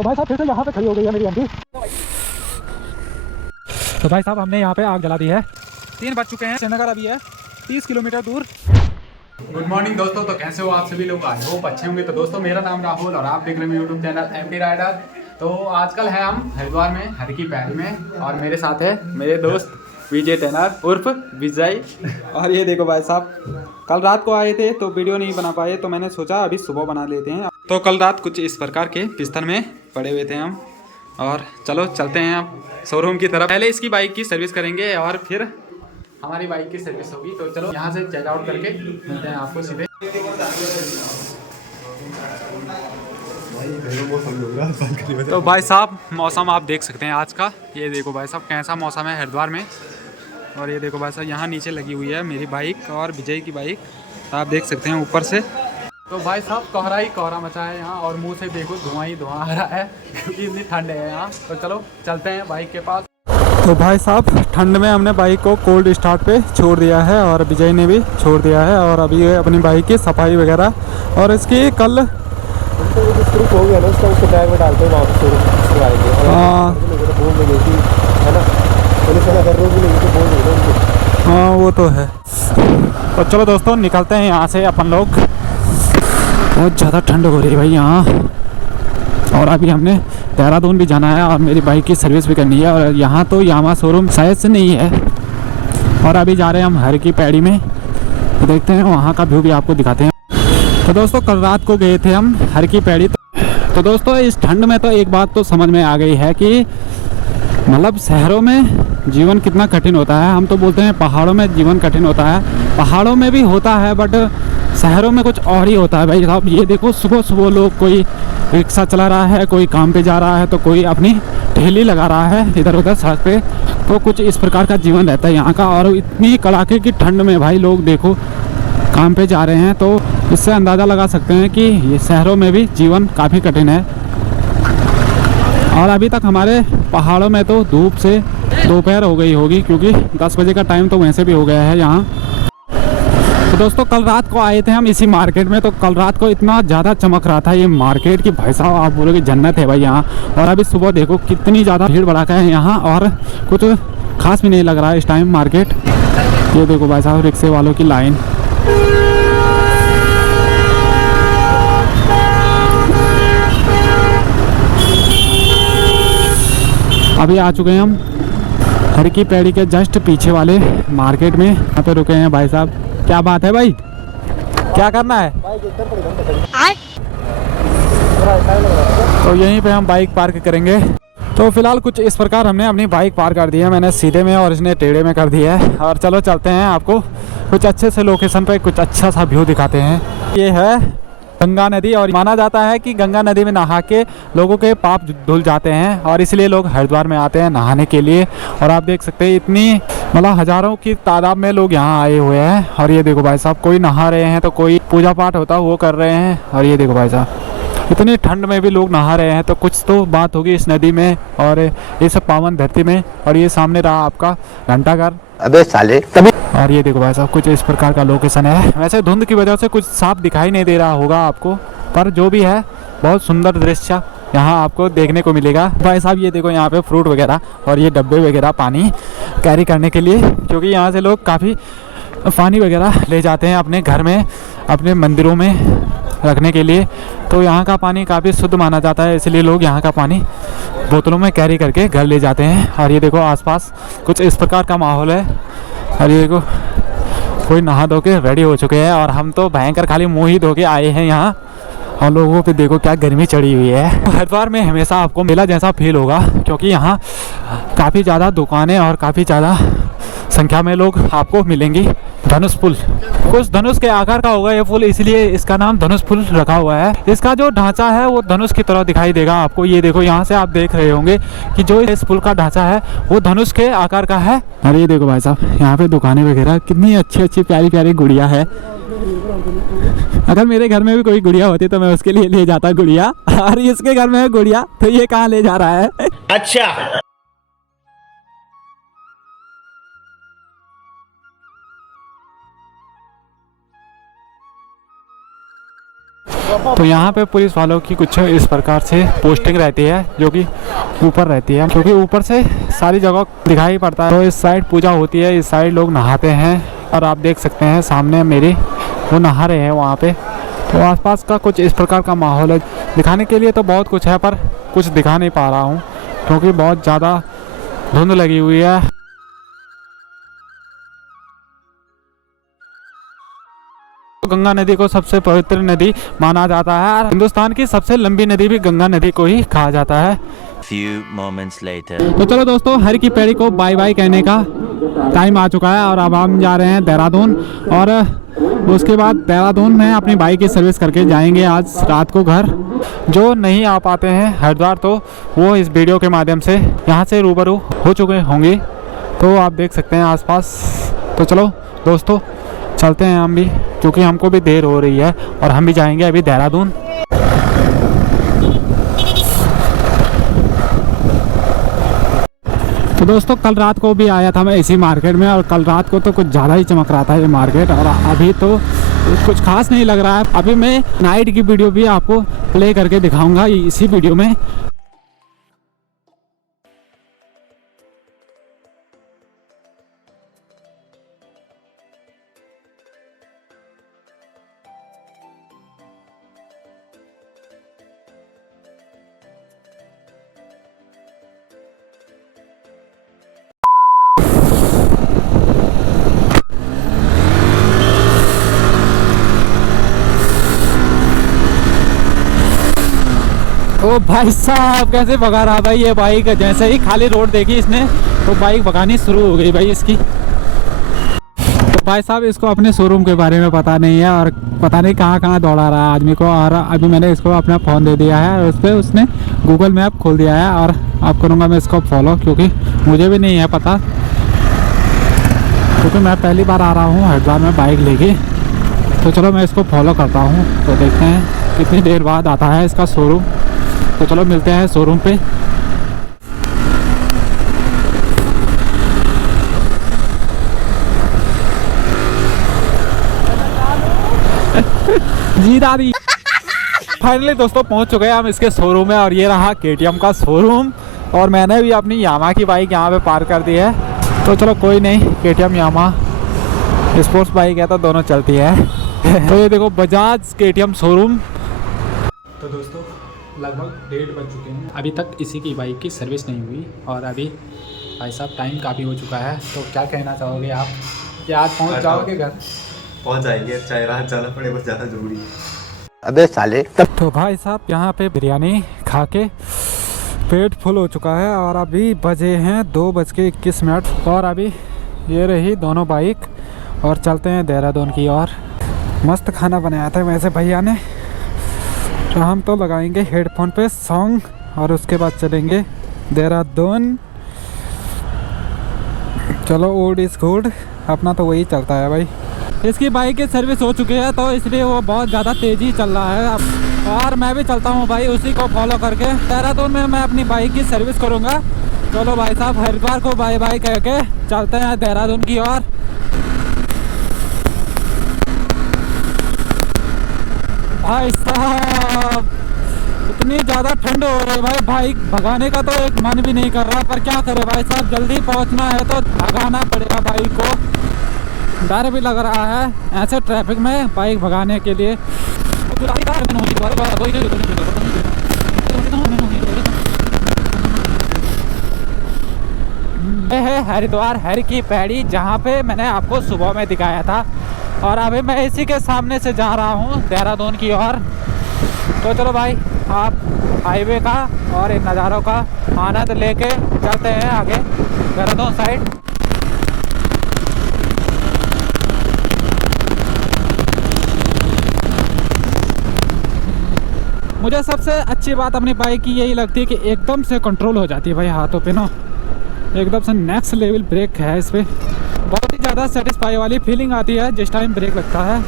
तो भाई साहब फिर से यहाँ पे खड़ी हो गई है मेरी आंटी। तो भाई साहब हमने यहाँ पे आग जला दी है। 3 बज चुके हैं। श्रीनगर अभी है 30 किलोमीटर दूर। गुड मॉर्निंग दोस्तों, तो कैसे हो आप सभी लोग? आई होप अच्छे होंगे। तो दोस्तों मेरा नाम राहुल और आप देख रहे हैं यूट्यूब चैनल एमटी राइडर। तो आजकल है हम हरिद्वार में हर की पैड़ी में और मेरे साथ है मेरे दोस्त विजय टेनर उर्फ विजय। और ये देखो भाई साहब, कल रात को आए थे तो वीडियो नहीं बना पाए, तो मैंने सोचा अभी सुबह बना लेते हैं। तो कल रात कुछ इस प्रकार के बिस्तर में पड़े हुए थे हम, और चलो चलते हैं अब शोरूम की तरफ। पहले इसकी बाइक की सर्विस करेंगे और फिर हमारी बाइक की सर्विस होगी। तो चलो यहाँ से चेक आउट करके मिलते हैं आपको सीधे। तो भाई साहब मौसम आप देख सकते हैं आज का। ये देखो भाई साहब कैसा मौसम है हरिद्वार में। और ये देखो भाई साहब यहाँ नीचे लगी हुई है मेरी बाइक और विजय की बाइक, आप देख सकते हैं ऊपर से। तो भाई साहब कोहरा ही कोहरा मचा है यहाँ, और मुंह से देखो धुआं ही धुआं आ रहा है क्योंकि इतनी ठंड है यहाँ। तो चलो चलते हैं बाइक के पास। तो भाई साहब ठंड में हमने बाइक को कोल्ड स्टार्ट पे छोड़ दिया है और विजय ने भी छोड़ दिया है, और अभी अपनी बाइक की सफाई वगैरह और इसकी कल हो गया ना उसको बैग में डालते हैं, वहाँ पे हाँ वो तो है। तो चलो दोस्तों निकलते हैं यहाँ से अपन लोग। बहुत ज़्यादा ठंड हो रही है भाई यहाँ, और अभी हमने देहरादून भी जाना है और मेरी बाइक की सर्विस भी करनी है। और यहाँ तो यामा शोरूम शायद से नहीं है, और अभी जा रहे हैं हम हर की पैड़ी में। तो देखते हैं वहाँ का व्यू भी आपको दिखाते हैं। तो दोस्तों कल रात को गए थे हम हर की पैड़ी। तो दोस्तों इस ठंड में तो एक बात तो समझ में आ गई है कि मतलब शहरों में जीवन कितना कठिन होता है। हम तो बोलते हैं पहाड़ों में जीवन कठिन होता है, पहाड़ों में भी होता है बट शहरों में कुछ और ही होता है भाई साहब। ये देखो सुबह सुबह लोग कोई रिक्शा चला रहा है, कोई काम पे जा रहा है, तो कोई अपनी ठेली लगा रहा है इधर उधर सड़क पे। तो कुछ इस प्रकार का जीवन रहता है यहाँ का। और इतनी कड़ाके की ठंड में भाई लोग देखो काम पे जा रहे हैं, तो इससे अंदाज़ा लगा सकते हैं कि ये शहरों में भी जीवन काफ़ी कठिन है। और अभी तक हमारे पहाड़ों में तो धूप से दोपहर हो गई होगी, क्योंकि 10 बजे का टाइम तो वैसे भी हो गया है यहाँ। तो दोस्तों कल रात को आए थे हम इसी मार्केट में। तो कल रात को इतना ज़्यादा चमक रहा था ये मार्केट की भाई साहब, आप बोलोगे जन्नत है भाई यहाँ। और अभी सुबह देखो कितनी ज़्यादा भीड़ भड़ाका है यहाँ, और कुछ खास भी नहीं लग रहा है इस टाइम मार्केट। ये देखो भाई साहब रिक्शे वालों की लाइन। अभी आ चुके हैं हम हर की पैड़ी के जस्ट पीछे वाले मार्केट में। यहाँ पे रुके हैं भाई साहब। क्या बात है भाई, क्या करना है? तो यहीं पे हम बाइक पार्क करेंगे। तो फिलहाल कुछ इस प्रकार हमने अपनी बाइक पार्क कर दी है, मैंने सीधे में और इसने टेढ़े में कर दिया है। और चलो चलते हैं, आपको कुछ अच्छे से लोकेशन पे कुछ अच्छा सा व्यू दिखाते हैं। ये है गंगा नदी, और माना जाता है कि गंगा नदी में नहा के लोगों के पाप धुल जाते हैं, और इसलिए लोग हरिद्वार में आते हैं नहाने के लिए। और आप देख सकते हैं इतनी मतलब हज़ारों की तादाद में लोग यहाँ आए हुए हैं। और ये देखो भाई साहब कोई नहा रहे हैं, तो कोई पूजा पाठ होता वो कर रहे हैं। और ये देखो भाई साहब इतनी ठंड में भी लोग नहा रहे हैं, तो कुछ तो बात होगी इस नदी में और इस पावन धरती में। और ये सामने रहा आपका घंटाघर। अबे साले तभी। और ये देखो भाई साहब कुछ इस प्रकार का लोकेशन है। वैसे धुंध की वजह से कुछ साफ दिखाई नहीं दे रहा होगा आपको, पर जो भी है बहुत सुंदर दृश्य यहाँ आपको देखने को मिलेगा। भाई साहब ये देखो यहाँ पे फ्रूट वगैरह और ये डब्बे वगैरह पानी कैरी करने के लिए, क्योंकि यहाँ से लोग काफ़ी पानी वगैरह ले जाते हैं अपने घर में, अपने मंदिरों में रखने के लिए। तो यहाँ का पानी काफ़ी शुद्ध माना जाता है, इसलिए लोग यहाँ का पानी बोतलों में कैरी करके घर ले जाते हैं। और ये देखो आसपास कुछ इस प्रकार का माहौल है। और ये देखो कोई नहा धो के रेडी हो चुके हैं, और हम तो भयंकर खाली मुँह ही धो के आए हैं यहाँ। और लोगों पे देखो क्या गर्मी चढ़ी हुई है। हरिद्वार में हमेशा आपको मेला जैसा फील होगा, क्योंकि यहाँ काफ़ी ज़्यादा दुकानें और काफ़ी ज़्यादा संख्या में लोग आपको मिलेंगी। धनुष पुल कुछ धनुष के आकार का होगा ये पुल, इसलिए इसका नाम धनुष पुल रखा हुआ है। इसका जो ढांचा है वो धनुष की तरह दिखाई देगा आपको। ये देखो यहाँ से आप देख रहे होंगे कि जो इस पुल का ढांचा है वो धनुष के आकार का है। और ये देखो भाई साहब यहाँ पे दुकानें वगैरह कितनी अच्छी अच्छी प्यारी प्यारी गुड़िया है। अगर मेरे घर में भी कोई गुड़िया होती तो मैं उसके लिए ले जाता गुड़िया, और इसके घर में है गुड़िया तो ये कहाँ ले जा रहा है? अच्छा तो यहाँ पे पुलिस वालों की कुछ इस प्रकार से पोस्टिंग रहती है, जो कि ऊपर रहती है, क्योंकि ऊपर से सारी जगह दिखाई पड़ता है। तो इस साइड पूजा होती है, इस साइड लोग नहाते हैं, और आप देख सकते हैं सामने मेरे वो नहा रहे हैं वहाँ पे। तो आसपास का कुछ इस प्रकार का माहौल है। दिखाने के लिए तो बहुत कुछ है, पर कुछ दिखा नहीं पा रहा हूँ क्योंकि बहुत ज़्यादा धुंध लगी हुई है। गंगा नदी को सबसे पवित्र नदी माना जाता है, और हिंदुस्तान की सबसे लंबी नदी भी गंगा नदी को ही कहा जाता है। Few moments later. तो चलो दोस्तों, हर की पैड़ी को बाय बाय कहने का टाइम आ चुका है, और अब हम जा रहे हैं देहरादून, और उसके बाद देहरादून में अपनी बाइक की सर्विस करके जाएंगे आज रात को घर। जो नहीं आ पाते हैं हरिद्वार, तो वो इस वीडियो के माध्यम से यहाँ से रूबरू हो चुके होंगे। तो आप देख सकते हैं आसपास। तो चलो दोस्तों, चलते हैं हम भी, क्योंकि हमको भी देर हो रही है और हम भी जाएंगे अभी देहरादून। तो दोस्तों, कल रात को भी आया था मैं इसी मार्केट में, और कल रात को तो कुछ ज़्यादा ही चमक रहा था ये मार्केट, और अभी तो कुछ खास नहीं लग रहा है। अभी मैं नाइट की वीडियो भी आपको प्ले करके दिखाऊंगा इसी वीडियो में। ओ भाई साहब, कैसे भगा रहा भाई ये बाइक। जैसे ही खाली रोड देखी इसने तो बाइक भगानी शुरू हो गई भाई इसकी। तो भाई साहब, इसको अपने शोरूम के बारे में पता नहीं है, और पता नहीं कहाँ कहाँ दौड़ा रहा है आदमी को। और अभी मैंने इसको अपना फ़ोन दे दिया है, और उस पर उसने गूगल मैप खोल दिया है, और अब करूँगा मैं इसको फॉलो, क्योंकि मुझे भी नहीं है पता, क्योंकि मैं पहली बार आ रहा हूँ हरिद्वार में बाइक लेके। तो चलो मैं इसको फॉलो करता हूँ, तो देखते हैं कितनी देर बाद आता है इसका शोरूम। तो चलो मिलते हैं शोरूम पे। जी दादी। फाइनली दोस्तों पहुंच चुके हैं हम इसके शोरूम में, और ये रहा KTM का शोरूम, और मैंने भी अपनी यामा की बाइक यहाँ पे पार्क कर दी है। तो चलो कोई नहीं, KTM यामा स्पोर्ट्स बाइक है तो दोनों चलती है। तो ये देखो बजाज KTM शोरूम। तो दोस्तों, लगभग 1:30 बज चुके हैं, अभी तक इसी की बाइक की सर्विस नहीं हुई, और अभी भाई साहब टाइम काफ़ी हो चुका है। तो क्या कहना चाहोगे आप, कि आज पहुंच जाओगे घर? पहुंच जाएंगे, चाहे रात जाना पड़े, बस ज़्यादा जरूरी है। अबे साले। तो भाई साहब, यहाँ पे बिरयानी खा के पेट फुल हो चुका है, और अभी बजे हैं 2:21, और अभी ये रही दोनों बाइक, और चलते हैं देहरादून की ओर। मस्त खाना बनाया था वैसे भैया ने। तो हम तो लगाएंगे हेडफोन पे सॉन्ग, और उसके बाद चलेंगे देहरादून। चलो, ओल्ड इज गुड, अपना तो वही चलता है भाई। इसकी बाइक की सर्विस हो चुकी है, तो इसलिए वो बहुत ज़्यादा तेज़ी चल रहा है अब, और मैं भी चलता हूँ भाई उसी को फॉलो करके। देहरादून में मैं अपनी बाइक की सर्विस करूँगा। चलो भाई साहब, हरिद्वार को बाय बाय कह के चलते हैं देहरादून की ओर। भाई साहब, इतनी ज़्यादा ठंड हो रही है भाई, बाइक भगाने का तो एक मन भी नहीं कर रहा, पर क्या करे भाई साहब, जल्दी पहुंचना है तो भगाना पड़ेगा बाइक को। डर भी लग रहा है ऐसे ट्रैफिक में बाइक भगाने के लिए। ये है हरिद्वार हर की पैड़ी, जहाँ पे मैंने आपको सुबह में दिखाया था, और अभी मैं इसी के सामने से जा रहा हूँ देहरादून की ओर। तो चलो भाई, आप हाईवे का और इन नज़ारों का आनंद लेके चलते हैं आगे देहरादून साइड। मुझे सबसे अच्छी बात अपनी बाइक की यही लगती है कि एकदम से कंट्रोल हो जाती है भाई हाथों पे ना, एकदम से नेक्स्ट लेवल ब्रेक है इस पर। बहुत ही ज़्यादा सेटिस्फाई वाली फीलिंग आती है जिस टाइम ब्रेक लगता है।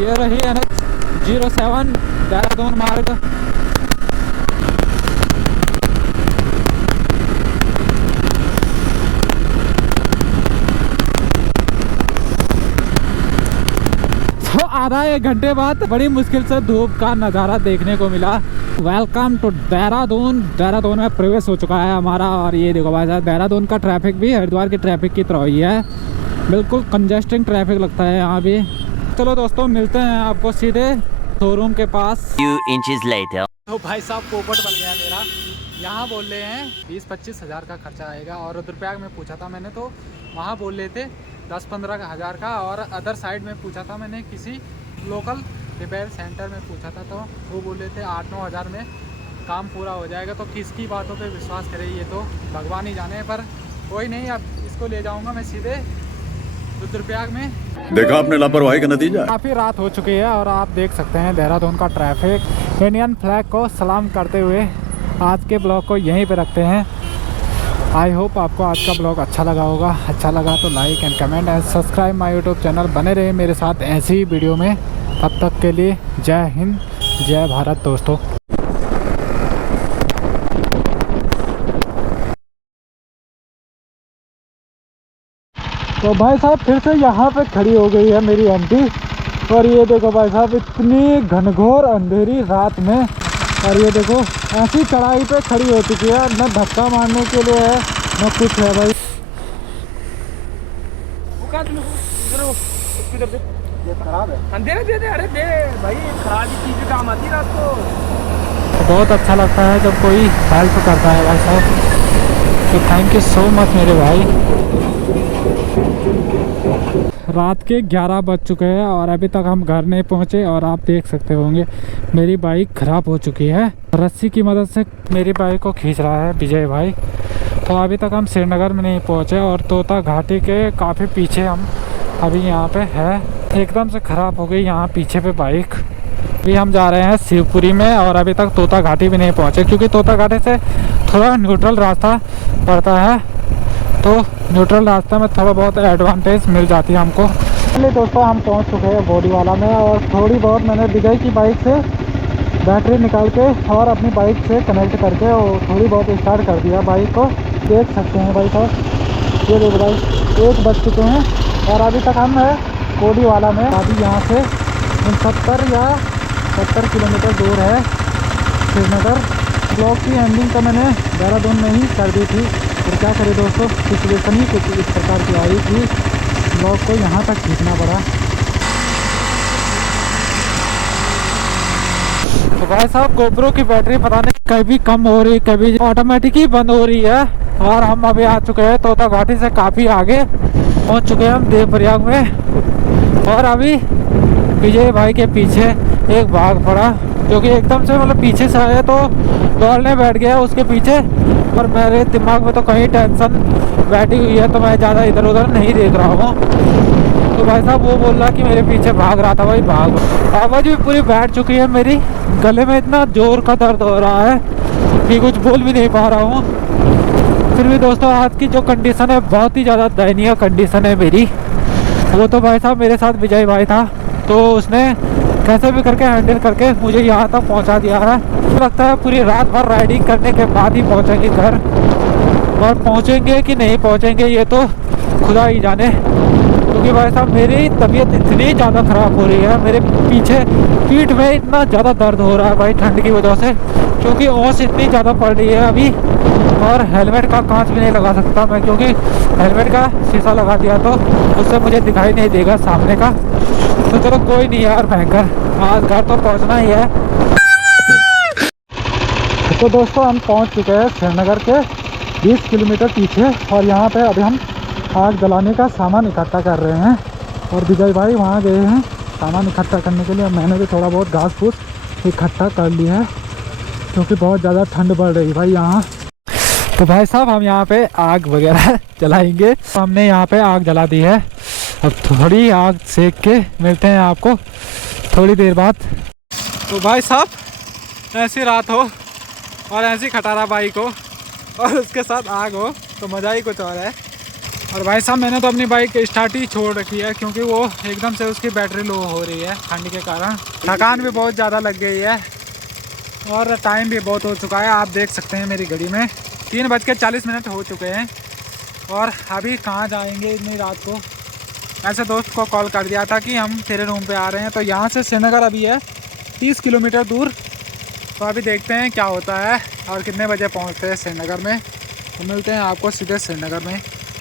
ये रही NH07 देहरादून मार्ग। तो 12 एक घंटे बाद बड़ी मुश्किल से धूप का नज़ारा देखने को मिला। Welcome to Dehradun. देहरादून में प्रवेश हो चुका है हमारा। और ये देखो भाई साहब, देहरादून का ट्रैफिक भी हरिद्वार की ट्रैफिक की तरह ही है, बिल्कुल कंजेस्टिंग ट्रैफिक लगता है यहाँ भी। चलो दोस्तों, मिलते हैं आपको सीधे शोरूम के पास। Few inches later. तो भाई साहब पोपट बन गया मेरा। यहाँ बोल रहे हैं 20-25 हज़ार का खर्चा आएगा, और रुद्रप्रयाग में पूछा था मैंने तो वहाँ बोल रहे थे 10-15 हज़ार का, और अदर साइड में पूछा था मैंने किसी लोकल रिपेयर सेंटर में पूछा था तो वो बोल रहे थे 8-9 हज़ार में काम पूरा हो जाएगा। तो किसकी बातों पे विश्वास करे, ये तो भगवान ही जाने। पर कोई नहीं, अब इसको ले जाऊँगा मैं सीधे रुद्रप्रयाग में। देखा आपने लापरवाही का नतीजा। काफ़ी रात हो चुकी है और आप देख सकते हैं देहरादून का ट्रैफिक। इंडियन फ्लैग को सलाम करते हुए आज के ब्लॉग को यहीं पे रखते हैं। आई होप आपको आज का ब्लॉग अच्छा लगा होगा। अच्छा लगा तो like and comment and subscribe my YouTube channel. बने रहे मेरे साथ ऐसी ही वीडियो में। तब तक के लिए जय हिंद, जय भारत दोस्तों। तो भाई साहब फिर से यहाँ पे खड़ी हो गई है मेरी आंटी। और ये देखो भाई साहब, इतनी घनघोर अंधेरी रात में, और ये देखो ऐसी चढ़ाई पे खड़ी हो चुकी है, न धक्का मारने के लिए है न कुछ है भाई। खराब है, अंधेरे दे दे, अरे दे भाई, खराब चीज़ें काम आती है रात को। बहुत अच्छा लगता है जब कोई हेल्प करता है भाई साहब, तो थैंक यू सो मच मेरे भाई। रात के 11 बज चुके हैं और अभी तक हम घर नहीं पहुंचे। और आप देख सकते होंगे मेरी बाइक ख़राब हो चुकी है। रस्सी की मदद से मेरी बाइक को खींच रहा है विजय भाई। तो अभी तक हम श्रीनगर में नहीं पहुंचे और तोता घाटी के काफ़ी पीछे हम अभी यहाँ पे है। एकदम से ख़राब हो गई यहाँ पीछे पे बाइक। अभी हम जा रहे हैं शिवपुरी में और अभी तक तोता घाटी भी नहीं पहुँचे, क्योंकि तोता घाटी से थोड़ा न्यूट्रल रास्ता पड़ता है, तो न्यूट्रल रास्ते में थोड़ा बहुत एडवांटेज मिल जाती है हमको। चलिए दोस्तों, हम पहुंच चुके हैं बॉडीवाला में और थोड़ी बहुत मैंने विजय की बाइक से बैटरी निकाल के और अपनी बाइक से कनेक्ट करके और थोड़ी बहुत स्टार्ट कर दिया बाइक को। देख सकते हैं भाई साहब, ये देखो भाई 1 बज चुके हैं और अभी तक हम है कोडीवाला में। अभी यहाँ से 70 या 70 किलोमीटर दूर है श्रीनगर। ब्लॉग की एंडिंग तो मैंने देहरादून में ही कर दी थी, फिर क्या करें दोस्तों, सिचुएशन ही कुछ इस प्रकार की आई थी, ब्लॉग को यहाँ तक खींचना पड़ा। तो भाई साहब गोप्रो की बैटरी पता नहीं कभी कम हो रही, कभी ऑटोमेटिक ही बंद हो रही है। और हम अभी आ चुके हैं तोता घाटी से काफ़ी आगे पहुँच चुके हैं हम देवप्रयाग में। और अभी विजय भाई के पीछे एक बाघ पड़ा, जो कि एकदम से मतलब पीछे से आया तो दौड़ने बैठ गया उसके पीछे। पर मेरे दिमाग में तो कहीं टेंशन बैठी हुई है, तो मैं ज़्यादा इधर उधर नहीं देख रहा हूँ। तो भाई साहब वो बोल रहा कि मेरे पीछे भाग रहा था भाई, भाग। आवाज़ भी पूरी बैठ चुकी है मेरी, गले में इतना जोर का दर्द हो रहा है कि कुछ बोल भी नहीं पा रहा हूँ। फिर भी दोस्तों आज की जो कंडीशन है बहुत ही ज़्यादा दयनीय कंडीशन है मेरी। वो तो भाई साहब मेरे साथ विजय भाई था, तो उसने कैसे भी करके हैंडल करके मुझे यहाँ तक पहुँचा दिया है। लगता है पूरी रात भर राइडिंग करने के बाद ही पहुँचेंगे घर, और पहुँचेंगे कि नहीं पहुँचेंगे ये तो खुदा ही जाने। क्योंकि भाई साहब मेरी तबीयत इतनी ज़्यादा ख़राब हो रही है, मेरे पीछे पीठ में इतना ज़्यादा दर्द हो रहा है भाई ठंड की वजह से, क्योंकि ओस इतनी ज़्यादा पड़ रही है अभी। और हेलमेट का कांच भी नहीं लगा सकता मैं, क्योंकि हेलमेट का शीशा लगा दिया तो उससे मुझे दिखाई नहीं देगा सामने का। तो चलो कोई नहीं यार, भयंकर आज घर तो पहुंचना ही है। तो दोस्तों हम पहुंच चुके हैं श्रीनगर के 20 किलोमीटर पीछे, और यहाँ पे अभी हम आग जलाने का सामान इकट्ठा कर रहे हैं। और विजय भाई वहाँ गए हैं सामान इकट्ठा करने के लिए। मैंने भी थोड़ा बहुत घास फूस इकट्ठा कर लिया है, क्योंकि बहुत ज़्यादा ठंड बढ़ रही है भाई यहाँ। तो भाई साहब हम यहाँ पे आग वगैरह जलाएंगे। तो हमने यहाँ पे आग जला दी है, अब थोड़ी आग सेक के मिलते हैं आपको थोड़ी देर बाद। तो भाई साहब ऐसी रात हो और ऐसी खटारा बाइक हो और उसके साथ आग हो तो मज़ा ही कुछ और है। और भाई साहब मैंने तो अपनी बाइक स्टार्ट ही छोड़ रखी है, क्योंकि वो एकदम से उसकी बैटरी लो हो रही है ठंड के कारण। थकान भी बहुत ज़्यादा लग गई है और टाइम भी बहुत हो चुका है। आप देख सकते हैं मेरी घड़ी में 3:40 हो चुके हैं। और अभी कहाँ जाएंगे इतनी रात को, ऐसे दोस्त को कॉल कर दिया था कि हम तेरे रूम पे आ रहे हैं। तो यहाँ से श्रीनगर अभी है 30 किलोमीटर दूर। तो अभी देखते हैं क्या होता है और कितने बजे पहुँचते हैं श्रीनगर में। तो मिलते हैं आपको सीधे श्रीनगर में।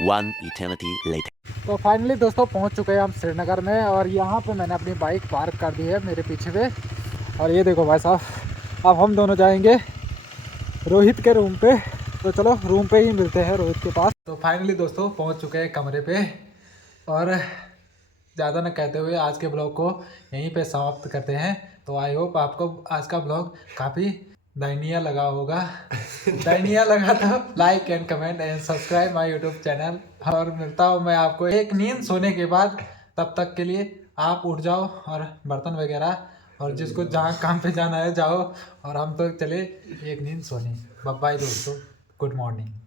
One eternity later. तो फाइनली दोस्तों पहुंच चुके हैं हम श्रीनगर में और यहाँ पे मैंने अपनी बाइक पार्क कर दी है मेरे पीछे पे। और ये देखो भाई साहब, अब हम दोनों जाएंगे रोहित के रूम पे। तो चलो रूम पे ही मिलते हैं रोहित के पास। तो फाइनली दोस्तों पहुंच चुके हैं कमरे पे और ज़्यादा न कहते हुए आज के ब्लॉग को यहीं पे समाप्त करते हैं। तो आई होप आपको आज का ब्लॉग काफ़ी दयनीय लगा होगा। दयनीय लगा तो like and comment and subscribe my YouTube channel. और मिलता हूँ मैं आपको एक नींद सोने के बाद। तब तक के लिए आप उठ जाओ और बर्तन वगैरह और जिसको जहाँ काम पे जाना है जाओ। और हम तो चले एक नींद सोने। बाय बाय दोस्तों, गुड मॉर्निंग।